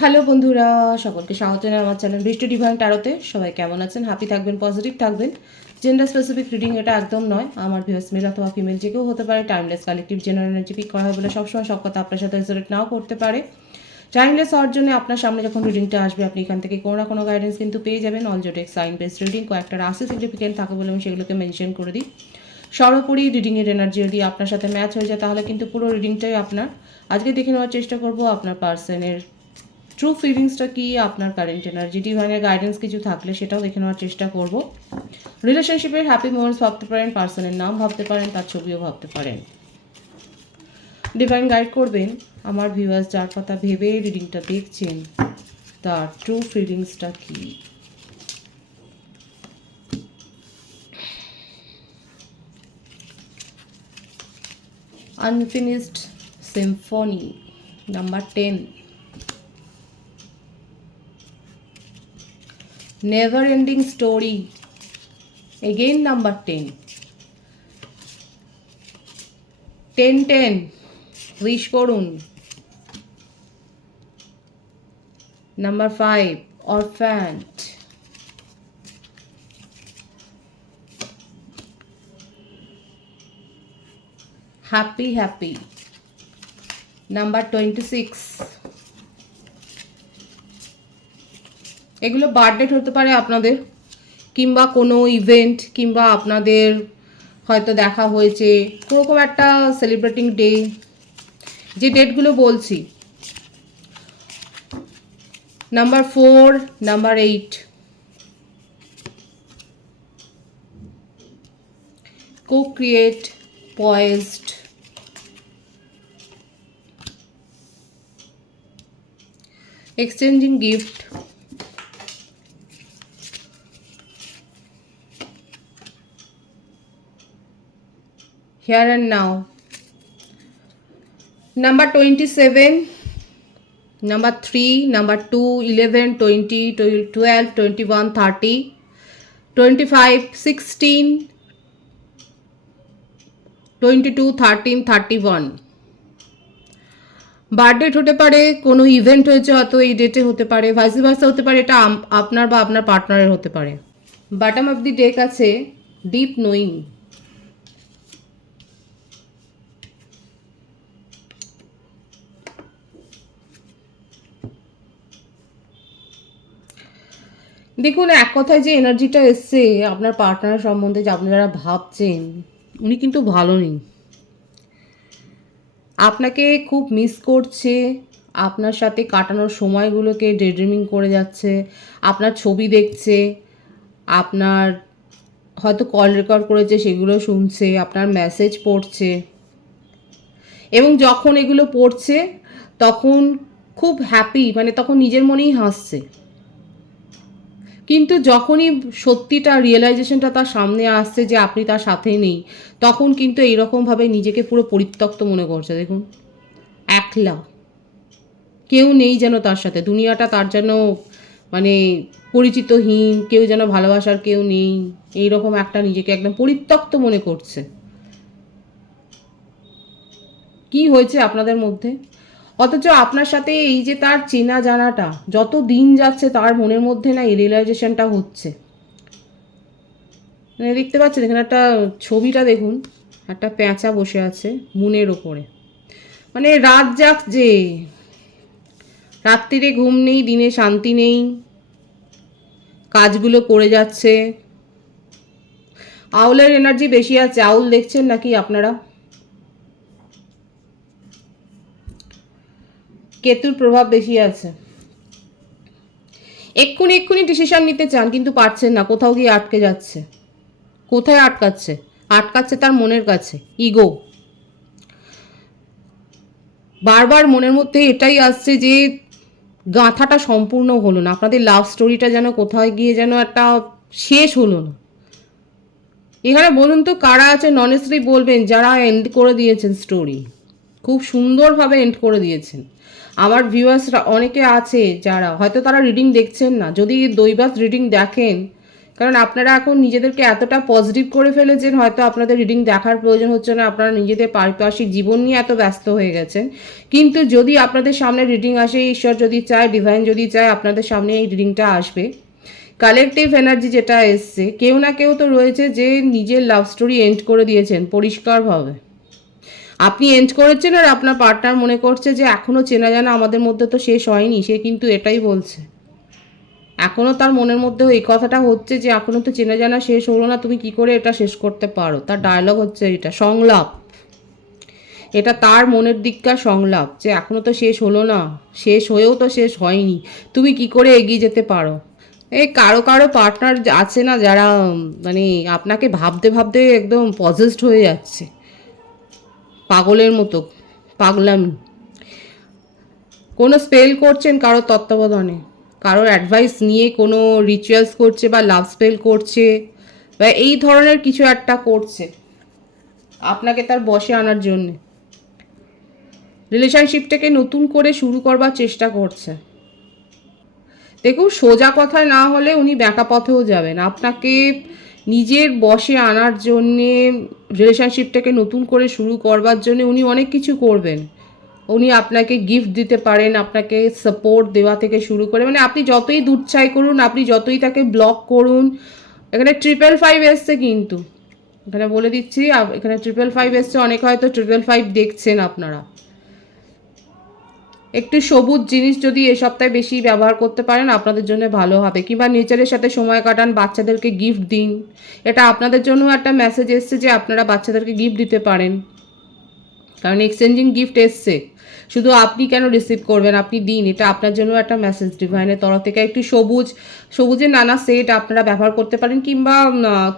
Hello বন্ধুরা, সকলকে স্বাগত জানাই আমার চ্যানেল বৃষ্টি ডিভাইন ট্যারোতে। সবাই কেমন আছেন? হ্যাপি থাকবেন, পজিটিভ থাকবেন। জেন্ডার স্পেসিফিক রিডিং এটা একদম নয়। আমার ভিউয়ার্স মেল অথবা ফিমেল যে কেউ হতে পারে। Timeless collective general energy pick করা হয় বলে সবসময় সব কথা আপনার সাথে রেজোনেট নাও করতে পারে। টাইমলেস হওয়ার জন্য আপনার সামনে যখন রিডিংটা আসবে আপনি এখান থেকে কোনো না কোনো গাইডেন্স কিন্তু পেয়ে যাবেন। অল জোটেক সাইন বেসড রিডিং কয়েকটা রাশি সিগনিফিকেন্ট থাকে বলে আমি সেগুলোকে মেনশন করে দিই। সর্বোপরি রিডিংয়ের এনার্জি যদি আপনার সাথে ম্যাচ হয়ে যায় তাহলে কিন্তু পুরো রিডিংটাই আপনার। আজকে দেখে নেওয়ার চেষ্টা করব আপনার পার্সনের ট্রু ফিলিংসটা কি, আপনার কারেন্ট এনার্জি, ডিভাইনের গাইডেন্স কিছু থাকলে সেটাও দেখে নেওয়ার চেষ্টা করব। রিলেশনশিপের হ্যাপি মোমেন্টস ভাবতে পারেন, পার্সনের নাম ভাবতে পারেন, তার ছবিও ভাবতে পারেন। ডিভাইন গাইড করবেন আমার ভিউয়ার্স যার কথা ভেবে রিডিংটা দেখছেন তার ট্রু ফিলিংসটা কি। Unfinished symphony number 10, never ending story, again number 10, 10 wish করুন। Number 5, orphaned, happy, number 26। এগুলো বার্থডেট হতে পারে আপনাদের, কিংবা কোনো ইভেন্ট, কিংবা আপনাদের হয়তো দেখা হয়েছে কোনোরকম একটা সেলিব্রেটিং ডে। যে ডেটগুলো বলছি, number 4, number 8, co-create, poised, exchanging gift, here and now, number 27, number 3, number 2, 11, 20, 12, 21, 30, 25, 16, 22, 13, 31। Birthdate হতে পারে, কোনো ইভেন্ট হয়েছে হয়তো এই ডেটে হতে পারে, ভাইস ভার্সা হতে পারে, এটা আপনার বা আপনার পার্টনারের হতে পারে। বটম অফ দি ডেক আছে ডিপ নোয়িং। দেখুন, এক কথায় যে এনার্জিটা এসছে আপনার পার্টনার সম্বন্ধে, যে আপনি যারা ভাবছেন উনি কিন্তু ভালো নেই, আপনাকে খুব মিস করছে, আপনার সাথে কাটানোর সময়গুলোকে ডেড্রিমিং করে যাচ্ছে, আপনার ছবি দেখছে, আপনার হয়তো কল রেকর্ড করেছে সেগুলো শুনছে, আপনার মেসেজ পড়ছে, এবং যখন এগুলো পড়ছে তখন খুব হ্যাপি, মানে তখন নিজের মনেই হাসছে। কিন্তু যখনই সত্যিটা রিয়েলাইজেশনটা তার সামনে আসছে যে আপনি তার সাথে নেই, তখন কিন্তু এইরকমভাবে নিজেকে পুরো পরিত্যক্ত মনে করছে। দেখুন, একলা, কেউ নেই যেন তার সাথে, দুনিয়াটা তার যেন মানে পরিচিতহীন, কেউ যেন ভালোবাসার কেউ নেই, এইরকম একটা নিজেকে একদম পরিত্যক্ত মনে করছে। কি হয়েছে আপনাদের মধ্যে? অথচ আপনার সাথে এই যে তার চেনা জানাটা যত দিন যাচ্ছে তার মনের মধ্যে না এই রিয়েলাইজেশনটা হচ্ছে। মানে দেখতে পাচ্ছেন এখানে একটা ছবিটা, দেখুন একটা পেঁচা বসে আছে মুনের ওপরে, মানে রাত জাগছে, রাত্রিরে ঘুম নেই, দিনে শান্তি নেই, কাজগুলো করে যাচ্ছে। আউলের এনার্জি বেশি আছে। আউল দেখছেন নাকি আপনারা? কেতুর প্রভাব বেশি আছে। এক্ষুনি ডিসিশন নিতে চান কিন্তু পারছেন না, কোথাও গিয়ে আটকে যাচ্ছে। কোথায় আটকাচ্ছে? আটকাচ্ছে তার মনের কাছে, ইগো। বারবার মনের মধ্যে এটাই আসছে যে গাঁথাটা সম্পূর্ণ হলো না, আপনাদের লাভ স্টোরিটা যেন কোথায় গিয়ে যেন একটা শেষ হলো না। এখানে বলুন তো কারা আছে, ননেস্টলি বলবেন, যারা এন্ড করে দিয়েছেন স্টোরি, খুব সুন্দরভাবে এন্ড করে দিয়েছেন। আমার ভিউয়ার্সরা অনেকে আছে যারা হয়তো তারা রিডিং দেখছেন না, যদি দৈবাত রিডিং দেখেন কারণ আপনারা এখন নিজেদেরকে এতটা পজিটিভ করে ফেলেছেন, হয়তো আপনাদের রিডিং দেখার প্রয়োজন হচ্ছে না, আপনারা নিজেদের পারিপার্শ্বিক জীবন নিয়ে এত ব্যস্ত হয়ে গেছেন। কিন্তু যদি আপনাদের সামনে রিডিং আসে, ঈশ্বর যদি চায়, ডিভাইন যদি চায়, আপনাদের সামনে এই রিডিংটা আসবে। কালেকটিভ এনার্জি যেটা এসছে, কেউ না কেউ তো রয়েছে যে নিজের লাভ স্টোরি এন্ড করে দিয়েছেন পরিষ্কারভাবে। আপনি এন্ড করেছেন আর আপনার পার্টনার মনে করছে যে এখনও চেনা জানা আমাদের মধ্যে তো শেষ হয়নি, সে কিন্তু এটাই বলছে। এখনও তার মনের মধ্যেও এই কথাটা হচ্ছে যে এখনও তো চেনা জানা শেষ হলো না, তুমি কি করে এটা শেষ করতে পারো। তার ডায়লগ হচ্ছে এটা, সংলাপ। এটা তার মনের দিককার সংলাপ যে এখনও তো শেষ হলো না, শেষ হয়েও তো শেষ হয়নি, তুমি কি করে এগিয়ে যেতে পারো। এই কারো কারো পার্টনার আছে না যারা মানে আপনাকে ভাবতে ভাবতে একদম পজেসড হয়ে যাচ্ছে, পাগলের মতো পাগলামি। কোনো স্পেল করছেন কারো তত্ত্বাবধানে, কারোর অ্যাডভাইস নিয়ে কোনো রিচুয়ালস করছে বা লাভ স্পেল করছে বা এই ধরনের কিছু একটা করছে আপনাকে তার বশে আনার জন্যে। রিলেশনশিপটাকে নতুন করে শুরু করবার চেষ্টা করছে। দেখুন, সোজা কথায় না হলে উনি ব্যাকা পথেও যাবেন। আপনাকে নিজের বশে আনার জন্যে, রিলেশনশিপটাকে নতুন করে শুরু করবার জন্য উনি অনেক কিছু করবেন। উনি আপনাকে গিফট দিতে পারেন, আপনাকে সাপোর্ট দেওয়া থেকে শুরু করে, মানে আপনি যতই দুচ্ছাই করুন, আপনি যতই তাকে ব্লক করুন। এখানে 555 এসছে, কিন্তু এখানে বলে দিচ্ছি, এখানে 555 এসছে। অনেক হয়তো 555 দেখছেন আপনারা। একটু সবুজ জিনিস যদি এ সপ্তাহে বেশি ব্যবহার করতে পারেন আপনাদের জন্য ভালো হবে, কিংবা নেচারের সাথে সময় কাটান, বাচ্চাদেরকে গিফট দিন। এটা আপনাদের জন্য একটা মেসেজ এসছে যে আপনারা বাচ্চাদেরকে গিফট দিতে পারেন, কারণ এক্সচেঞ্জিং গিফট এসছে। শুধু আপনি কেন রিসিভ করবেন, আপনি দিন, এটা আপনার জন্য একটা মেসেজ ডিভাইনের তরফ থেকে। একটু সবুজের নানা সেট আপনারা ব্যবহার করতে পারেন, কিংবা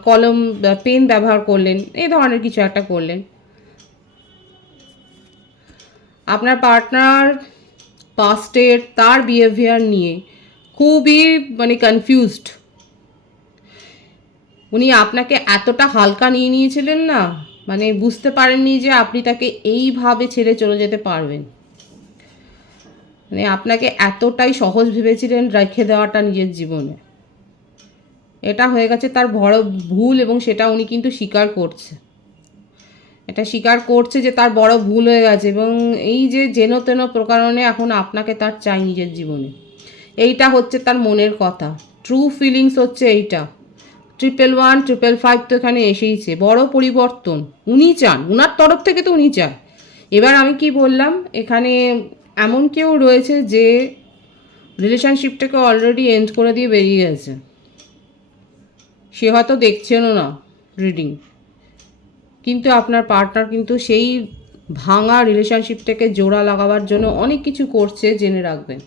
কলম পেন ব্যবহার করলেন, এই ধরনের কিছু একটা করলেন। আপনার পার্টনার পাস্টের তার বিহেভিয়ার নিয়ে খুবই মানে কনফিউজড। উনি আপনাকে এতটা হালকা নিয়ে নিয়েছিলেন না, মানে বুঝতে পারেননি যে আপনি তাকে এইভাবে ছেড়ে চলে যেতে পারবেন। মানে আপনাকে এতটাই সহজ ভেবেছিলেন রেখে দেওয়াটা নিজের জীবনে। এটা হয়ে গেছে তার বড় ভুল, এবং সেটা উনি কিন্তু স্বীকার করছে। এটা স্বীকার করছে যে তার বড় ভুল হয়ে গেছে, এবং এই যে যেন তেন প্রকারণে এখন আপনাকে তার চাই নিজের জীবনে। এইটা হচ্ছে তার মনের কথা, ট্রু ফিলিংস হচ্ছে এইটা। 111 555 তো এখানে এসেইছে, বড় পরিবর্তন উনি চান, উনার তরফ থেকে তো উনি চান। এবার আমি কি বললাম, এখানে এমন কেউ রয়েছে যে রিলেশনশিপটাকে অলরেডি এন্ড করে দিয়ে বেরিয়ে গেছে, সে হয়তো দেখছেনও না রিডিং, কিন্তু আপনার পার্টনার কিন্তু সেই ভাঙা রিলেশনশিপটাকে জোড়া লাগাবার জন্য অনেক কিছু করছে, জেনে রাখবেন।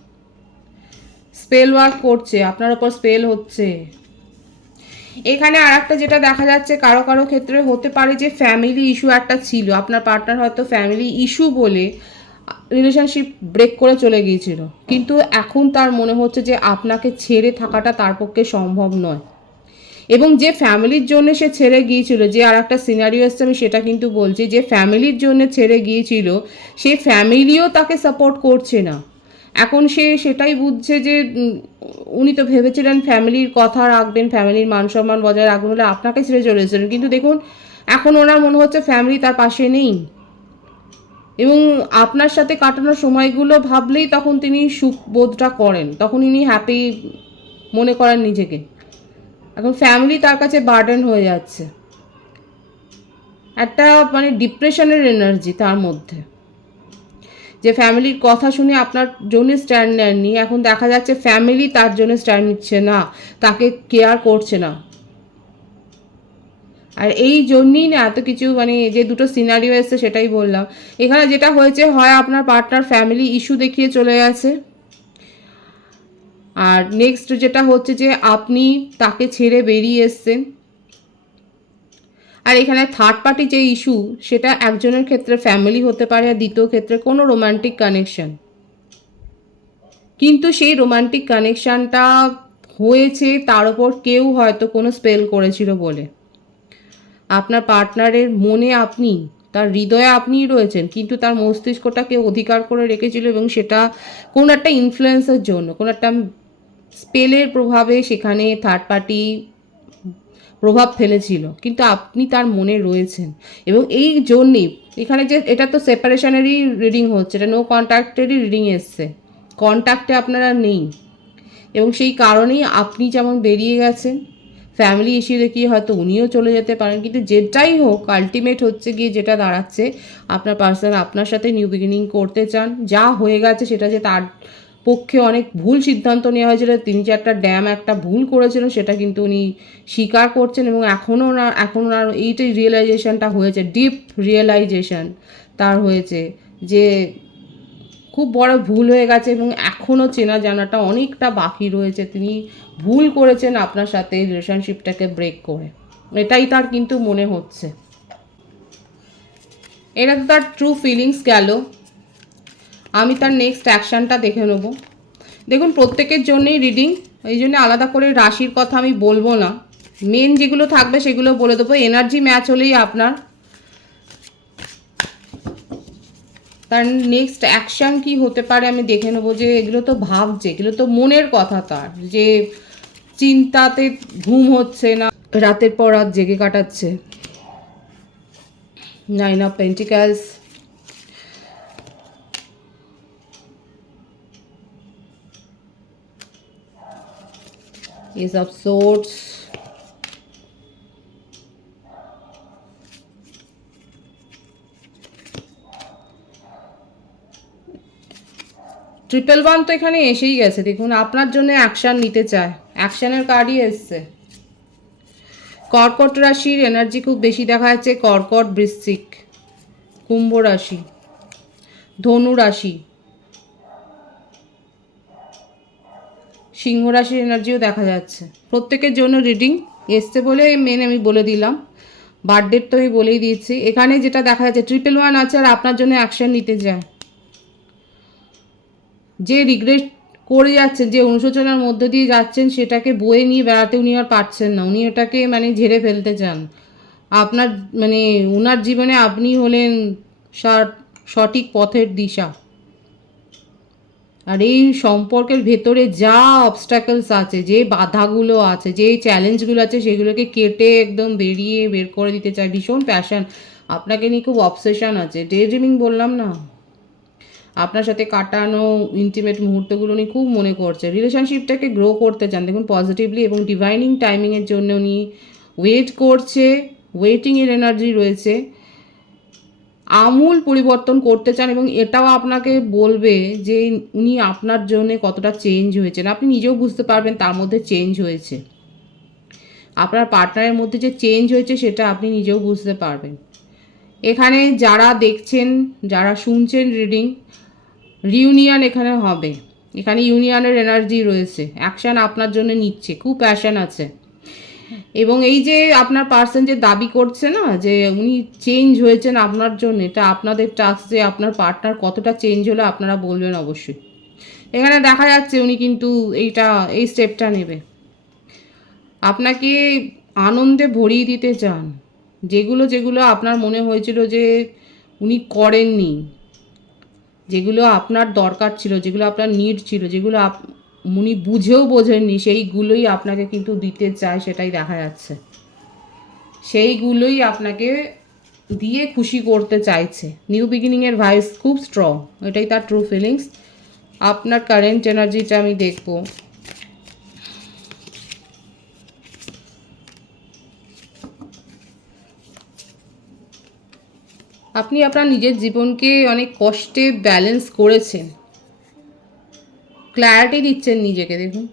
স্পেল ওয়ার্ক করছে, আপনার ওপর স্পেল হচ্ছে। এখানে আর একটা যেটা দেখা যাচ্ছে, কারো কারো ক্ষেত্রে হতে পারে যে ফ্যামিলি ইস্যু একটা ছিল, আপনার পার্টনার হয়তো ফ্যামিলি ইস্যু বলে রিলেশনশিপ ব্রেক করে চলে গিয়েছিল, কিন্তু এখন তার মনে হচ্ছে যে আপনাকে ছেড়ে থাকাটা তার পক্ষে সম্ভব নয়। এবং যে ফ্যামিলির জন্য সে ছেড়ে গিয়েছিল, যে আর একটা সিনারিও এসছে, আমি সেটা কিন্তু বলছি, যে ফ্যামিলির জন্য ছেড়ে গিয়েছিল সে ফ্যামিলিও তাকে সাপোর্ট করছে না। এখন সে সেটাই বুঝছে যে উনি তো ভেবেছিলেন ফ্যামিলির কথা রাখবেন, ফ্যামিলির মান সম্মান বজায় রাখবেন বলে আপনাকে ছেড়ে চলে এসেছিলেন, কিন্তু দেখুন এখন ওনার মনে হচ্ছে ফ্যামিলি তার পাশে নেই। এবং আপনার সাথে কাটানোর সময়গুলো ভাবলেই তখন তিনি সুখ বোধটা করেন, তখন ইনি হ্যাপি মনে করেন নিজেকে। এখন ফ্যামিলি তার কাছে বার্ডেন হয়ে যাচ্ছে, একটা মানে ডিপ্রেশনের এনার্জি তার মধ্যে, যে ফ্যামিলির কথা শুনে আপনার জন্য স্ট্যান্ড নেননি, এখন দেখা যাচ্ছে ফ্যামিলি তার জন্য স্ট্যান্ড নিচ্ছে না, তাকে কেয়ার করছে না। আর এই জন্যই না এত কিছু, মানে যে দুটো সিনারিও এসছে সেটাই বললাম। এখানে যেটা হয়েছে, হয় আপনার পার্টনার ফ্যামিলি ইস্যু দেখিয়ে চলে গেছে, আর নেক্সট যেটা হচ্ছে যে আপনি তাকে ছেড়ে বেরিয়ে এসছেন। আর এখানে থার্ড পার্টি যে ইস্যু, সেটা একজনের ক্ষেত্রে ফ্যামিলি হতে পারে, আর দ্বিতীয় ক্ষেত্রে কোনো রোমান্টিক কানেকশন। কিন্তু সেই রোমান্টিক কানেকশানটা হয়েছে তার ওপর কেউ হয়তো কোনো স্পেল করেছিল বলে। আপনার পার্টনারের মনে আপনি, তার হৃদয়ে আপনিই রয়েছেন, কিন্তু তার মস্তিষ্কটাকে অধিকার করে রেখেছিল, এবং সেটা কোনো একটা ইনফ্লুয়েন্সের জন্য, কোনো একটা স্পেলের প্রভাবে সেখানে থার্ড পার্টি প্রভাব ফেলেছিল, কিন্তু আপনি তার মনে রয়েছেন। এবং এই জন্যই এখানে যে এটা তো সেপারেশনেরই রিডিং হচ্ছে, এটা নো কন্ট্যাক্টেরই রিডিং এসছে, কন্ট্যাক্টে আপনারা নেই। এবং সেই কারণেই আপনি যেমন বেরিয়ে গেছেন, ফ্যামিলি ইস্যু দেখিয়ে হয়তো উনিও চলে যেতে পারেন, কিন্তু যেটাই হোক আলটিমেট হচ্ছে গিয়ে যেটা দাঁড়াচ্ছে, আপনার পার্সন আপনার সাথে নিউ বিগিনিং করতে চান। যা হয়ে গেছে সেটা যে তার পক্ষে অনেক ভুল সিদ্ধান্ত নেওয়া হয়েছিল, 3-4টা ড্যাম একটা ভুল করেছিল, সেটা কিন্তু উনি স্বীকার করছেন। এবং এখনও না এইটাই রিয়েলাইজেশনটা হয়েছে, ডিপ রিয়েলাইজেশন তার হয়েছে যে খুব বড় ভুল হয়ে গেছে এবং এখনও চেনা জানাটা অনেকটা বাকি রয়েছে। তিনি ভুল করেছেন আপনার সাথে রিলেশনশিপটাকে ব্রেক করে, এটাই তার কিন্তু মনে হচ্ছে। এটা তো তার ট্রু ফিলিংস গেল। আমি তার নেক্সট অ্যাকশানটা দেখে নেব। দেখুন, প্রত্যেকের জন্যই রিডিং, এই জন্য আলাদা করে রাশির কথা আমি বলবো না, মেন যেগুলো থাকবে সেগুলো বলে দেবো। এনার্জি ম্যাচ হলেই আপনার তার নেক্সট অ্যাকশান কি হতে পারে আমি দেখে নেবো। যে এগুলো তো ভাবছে, এগুলো তো মনের কথা তার, যে চিন্তাতে ঘুম হচ্ছে না, রাতের পর রাত জেগে কাটাচ্ছে। 9 of পেন্টিক্যালস, Ace of Swords, triple 1 তো এখানে এসেই গেছে। দেখুন, আপনার জন্য অ্যাকশান নিতে চায়, অ্যাকশানের কার্ডই এসছে। কর্কট রাশির এনার্জি খুব বেশি দেখা যাচ্ছে, কর্কট, বৃশ্চিক, কুম্ভ রাশি, ধনু রাশি, সিংহ রাশির এনার্জিও দেখা যাচ্ছে। প্রত্যেকের জন্য রিডিং এসছে বলে মেন আমি বলে দিলাম, বার্থডেট তো আমি বলেই দিয়েছি। এখানে যেটা দেখা যাচ্ছে ট্রিপল 1 আছে আর আপনার জন্য অ্যাকশান নিতে যায়। যে রিগ্রেট করে যাচ্ছেন, যে অনুশোচনার মধ্যে দিয়ে যাচ্ছেন, সেটাকে বয়ে নিয়ে বেড়াতে উনি আর পারছেন না, উনি এটাকে মানে ঝেড়ে ফেলতে চান। আপনার মানে ওনার জীবনে আপনি হলেন সঠিক পথের দিশা। আর এই সম্পর্কের ভেতরে যা অবস্ট্যাকলস আছে, যে বাধাগুলো আছে, যে চ্যালেঞ্জগুলো আছে, সেগুলোকে কেটে একদম বের করে দিতে চায়। ভীষণ প্যাশন আপনাকে নিয়ে, খুব অবসেশন আছে। ডে ড্রিমিং বললাম না, আপনার সাথে কাটানো ইন্টিমেট মুহূর্তগুলো উনি খুব মনে করছে। রিলেশনশিপটাকে গ্রো করতে চান দেখুন পজিটিভলি, এবং ডিভাইনিং টাইমিংয়ের জন্য উনি ওয়েট করছে, ওয়েটিংয়ের এনার্জি রয়েছে। আমূল পরিবর্তন করতে চান এবং এটাও আপনাকে বলবে যে উনি আপনার জন্য কতটা চেঞ্জ হয়েছেন। আপনি নিজেও বুঝতে পারবেন তার মধ্যে চেঞ্জ হয়েছে, আপনার পার্টনারের মধ্যে যে চেঞ্জ হয়েছে সেটা আপনি নিজেও বুঝতে পারবেন। এখানে যারা দেখছেন, যারা শুনছেন রিডিং, রিউনিয়ন এখানে হবে, এখানে ইউনিয়নের এনার্জি রয়েছে। অ্যাকশান আপনার জন্য নিচ্ছে, খুব প্যাশন আছে। এবং এই যে আপনার পার্সন যে দাবি করছে না যে উনি চেঞ্জ হয়েছেন আপনার জন্য, এটা আপনাদের টাস্ক যে আপনার পার্টনার কতটা চেঞ্জ হলো আপনারা বলবেন অবশ্যই। এখানে দেখা যাচ্ছে উনি কিন্তু এই স্টেপটা নেবে, আপনাকে আনন্দে ভরিয়ে দিতে চান। যেগুলো আপনার মনে হয়েছিল যে উনি করেননি, যেগুলো আপনার দরকার ছিল, যেগুলো আপনার নিড ছিল, যেগুলো উনি বুঝেও বোঝেননি, সেইগুলোই আপনাকে কিন্তু দিতে চায়, সেটাই দেখা যাচ্ছে। সেইগুলোই আপনাকে দিয়ে খুশি করতে চাইছে। নিউ বিগিনিংয়ের ভাইস খুব স্ট্রং, এটাই তার ট্রু ফিলিংস। আপনার কারেন্ট এনার্জিটা আমি দেখব। আপনি আপনার নিজের জীবনকে অনেক কষ্টে ব্যালেন্স করেছেন, ক্ল্যারিটি দিচ্ছেন নিজেকে। দেখুন,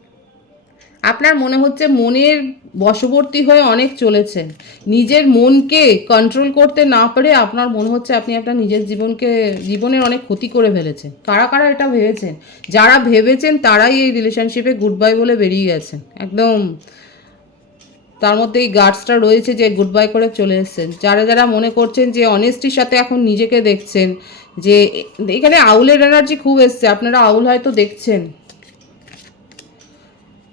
আপনার মনে হচ্ছে মনের বশবর্তী হয়ে অনেক চলেছেন, নিজের মনকে কন্ট্রোল করতে না পারে আপনার মনে হচ্ছে আপনি আপনার নিজের জীবনের অনেক ক্ষতি করে ফেলেছেন। কারা কারা এটা ভেবেছেন? যারা ভেবেছেন তারাই এই রিলেশনশিপে গুড বাই বলে বেরিয়ে গেছেন একদম। তার মধ্যে এই গার্ডসটা রয়েছে যে গুড বাই করে চলে এসেছেন। যারা যারা মনে করছেন যে অনেস্টির সাথে এখন নিজেকে দেখছেন, যে এখানে আউলের এনার্জি খুব এসছে, আপনারা আউল হয়তো দেখছেন।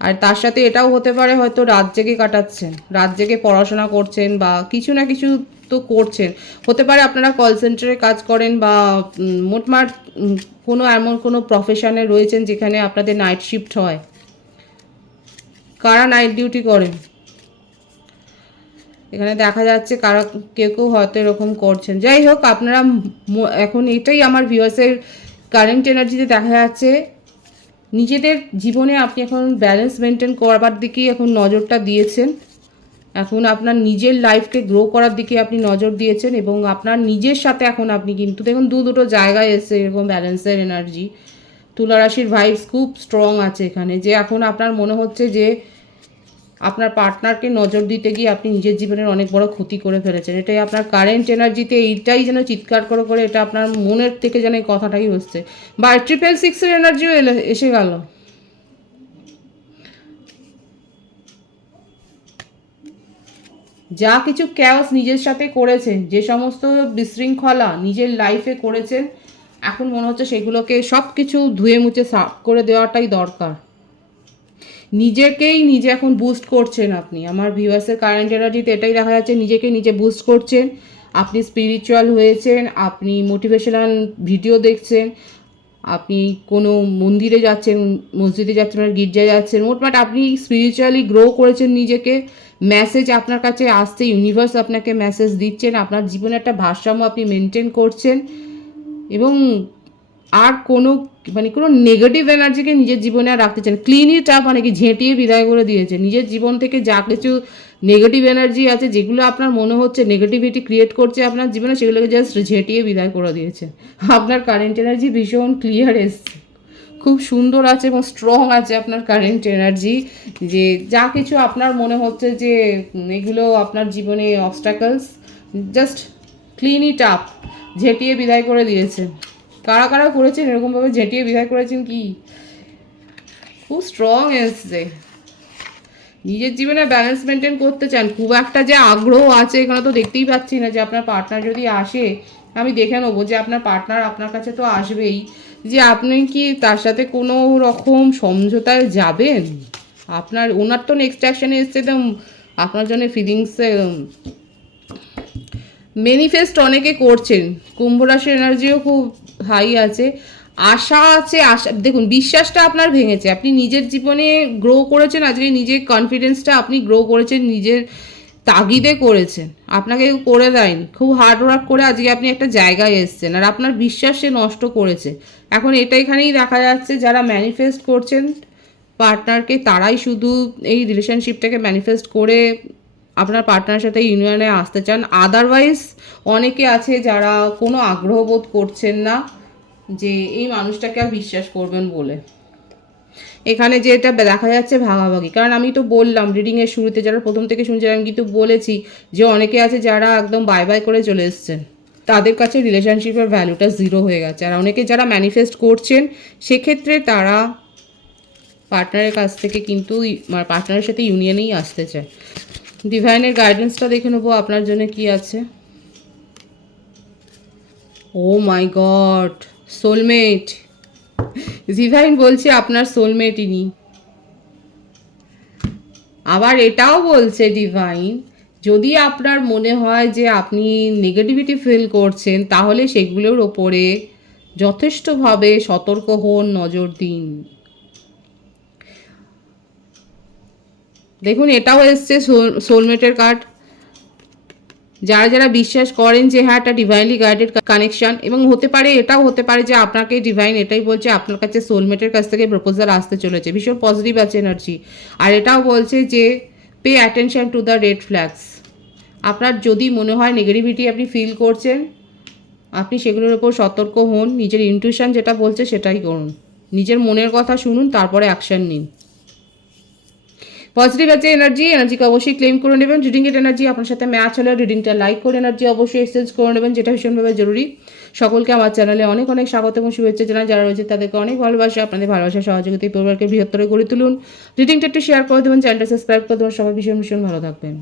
আর তার সাথে এটাও হতে পারে হয়তো রাত জেগে কাটাচ্ছেন, রাত জেগে পড়াশোনা করছেন বা কিছু না কিছু তো করছেন। হতে পারে আপনারা কল সেন্টারে কাজ করেন বা মোটমাট এমন কোনো প্রফেশনে রয়েছেন যেখানে আপনাদের নাইট শিফট হয়। কারা নাইট ডিউটি করেন, এখানে দেখা যাচ্ছে কারা কেউ কেউ হয়তো এরকম করছেন। যাই হোক, আপনারা এখন এটাই আমার ভিউয়ার্সের কারেন্ট এনার্জিতে দেখা যাচ্ছে, নিজেদের জীবনে আপনি এখন ব্যালেন্স মেনটেন করবার দিকেই এখন নজরটা দিয়েছেন। এখন আপনার নিজের লাইফকে গ্রো করার দিকে আপনি নজর দিয়েছেন এবং আপনার নিজের সাথে এখন আপনি কিন্তু দেখুন দুটো জায়গায় এসে এরকম ব্যালেন্সের এনার্জি। তুলা রাশির ভাইবস খুব স্ট্রং আছে এখানে, যে এখন আপনার মনে হচ্ছে যে আপনার পার্টনারকে নজর দিতে গিয়ে আপনি নিজের জীবনের অনেক বড় ক্ষতি করে ফেলেছেন। এটাই আপনার কারেন্ট এনার্জিতে, এইটাই যেন চিৎকার করে এটা আপনার মনের থেকে যেন এই কথাটাই হচ্ছে। বা 666-এর এনার্জিও এসে গেল। যা কিছু ক্যাওস নিজের সাথে করেছেন, যে সমস্ত বিশৃঙ্খলা নিজের লাইফে করেছেন, এখন মনে হচ্ছে সেগুলোকে সব কিছু ধুয়ে মুছে সাফ করে দেওয়াটাই দরকার। নিজেকেই নিজে এখন বুস্ট করছেন আপনি। আমার ভিউয়ার্সের কারেন্ট এনার্জিতে এটাই দেখা যাচ্ছে, নিজেকে নিজে বুস্ট করছেন। আপনি স্পিরিচুয়াল হয়েছেন, আপনি মোটিভেশনাল ভিডিও দেখছেন, আপনি কোনো মন্দিরে যাচ্ছেন, মসজিদে যাচ্ছেন, গির্জায় যাচ্ছেন, মোটমাট আপনি স্পিরিচুয়ালি গ্রো করেছেন নিজেকে। মেসেজ আপনার কাছে আসছে, ইউনিভার্স আপনাকে মেসেজ দিচ্ছেন, আপনার জীবনে একটা ভারসাম্য আপনি মেনটেন করছেন এবং আর কোনো কোনো নেগেটিভ এনার্জিকে নিজের জীবনে আর রাখতে চান। ক্লিন ইট আপ মানে কি ঝেঁটিয়ে বিদায় করে দিয়েছে নিজের জীবন থেকে। যা কিছু নেগেটিভ এনার্জি আছে, যেগুলো আপনার মনে হচ্ছে নেগেটিভিটি ক্রিয়েট করছে আপনার জীবনে, সেগুলোকে জাস্ট ঝেঁটিয়ে বিদায় করে দিয়েছে। আপনার কারেন্ট এনার্জি ভীষণ ক্লিয়ার এসছে, খুব সুন্দর আছে এবং স্ট্রং আছে আপনার কারেন্ট এনার্জি। যে যা কিছু আপনার মনে হচ্ছে যে এগুলো আপনার জীবনে obstacles, just clean it up, ঝেঁটিয়ে বিদায় করে দিয়েছে। কারা কারা করেছেন এরকমভাবে ঝেঁটিয়ে বিদায় করেছেন, কি খুব স্ট্রং এসছে। নিজের জীবনে ব্যালেন্স মেনটেন করতে চান, খুব একটা যে আগ্রহ আছে এখানে তো দেখতেই পাচ্ছি না। যে আপনার পার্টনার যদি আসে, আমি দেখে নেবো যে আপনার পার্টনার আপনার কাছে তো আসবেই, যে আপনি কি তার সাথে কোনো রকম সমঝোতায় যাবেন। ওনার তো নেক্সট অ্যাকশানে এসছে একদম আপনার জন্য ফিলিংসে ম্যানিফেস্ট অনেকে করছেন। কুম্ভ রাশির এনার্জিও খুব হাই আছে, আশা আছে। দেখুন, বিশ্বাসটা আপনার ভেঙেছে, আপনি নিজের জীবনে গ্রো করেছেন, আজকে নিজের কনফিডেন্সটা আপনি গ্রো করেছেন, নিজের তাগিদে করেছেন, আপনাকে করে দেয়নি। খুব হার্ড ওয়ার্ক করে আজকে আপনি একটা জায়গায় এসছেন, আর আপনার বিশ্বাস সে নষ্ট করেছে। এখন এটা এখানেই দেখা যাচ্ছে, যারা ম্যানিফেস্ট করছেন পার্টনারকে, তারাই শুধু এই রিলেশনশিপটাকে ম্যানিফেস্ট করে আপনার পার্টনারের সাথে ইউনিয়নে আসতে চান। আদারওয়াইজ অনেকে আছে যারা কোনো আগ্রহ বোধ করছেন না যে এই মানুষটাকে আর বিশ্বাস করবেন বলে। এখানে যে এটা দেখা যাচ্ছে ভাগাভাগি, কারণ আমি তো বললাম রিডিংয়ের শুরুতে, যারা প্রথম থেকে শুনছিলাম, আমি কিন্তু বলেছি যে অনেকে আছে যারা একদম বাই বাই করে চলে এসছেন, তাদের কাছে রিলেশনশিপের ভ্যালুটা 0 হয়ে গেছে। আর অনেকে যারা ম্যানিফেস্ট করছেন, সেক্ষেত্রে তারা পার্টনারের কাছ থেকে কিন্তু পার্টনারের সাথে ইউনিয়নেই আসতে চায়। ডিভাইনের গাইডেন্সটা দেখে নেবো আপনার জন্য কি আছে। ও মাই গড, সোলমেট। ডিভাইন বলছে আপনার সোলমেট ইনি। আবার এটাও বলছে ডিভাইন, যদি আপনার মনে হয় যে আপনি নেগেটিভিটি ফিল করছেন, তাহলে সেগুলোর ওপরে যথেষ্টভাবে সতর্ক হন, নজর দিন। দেখুন, এটাও এসছে সোলমেটের কার্ড। যারা যারা বিশ্বাস করেন যে হ্যাঁ, একটা ডিভাইনলি গাইডেড কানেকশন, এবং হতে পারে এটাও হতে পারে যে আপনাকে ডিভাইন এটাই বলছে আপনার কাছে সোলমেটের কাছ থেকে প্রপোজাল আসতে চলেছে। ভীষণ পজিটিভ আছে এনার্জি। আর এটাও বলছে যে pay attention to the red flags. আপনার যদি মনে হয় নেগেটিভিটি আপনি ফিল করছেন, আপনি সেগুলোর উপর সতর্ক হন। নিজের ইনটিউশন যেটা বলছে সেটাই করুন, নিজের মনের কথা শুনুন, তারপরে অ্যাকশন নিন। পজিটিভ আছে এনার্জিকে অবশ্যই ক্লেম করে নেবেন। রিডিংয়ের এনার্জি আপনার সাথে ম্যাচ হলে রিডিংটা লাইক করে এনার্জি অবশ্যই এক্সচেঞ্জ করে নেবেন, যেটা ভীষণভাবে জরুরি। সকলকে আমার চ্যানেলে অনেক অনেক স্বাগত এবং শুভেচ্ছা জানাই। যারা রয়েছে তাদেরকে অনেক ভালোবাসা। আপনাদের ভালোবাসা সহযোগিতায় পরিবারকে বৃহত্তর গড়ে তুলুন। রিডিংটা একটু শেয়ার করে দেবেন, চ্যানেলটা সাবস্ক্রাইব করে দেবেন। সবাই ভীষণ ভীষণ ভালো থাকবেন।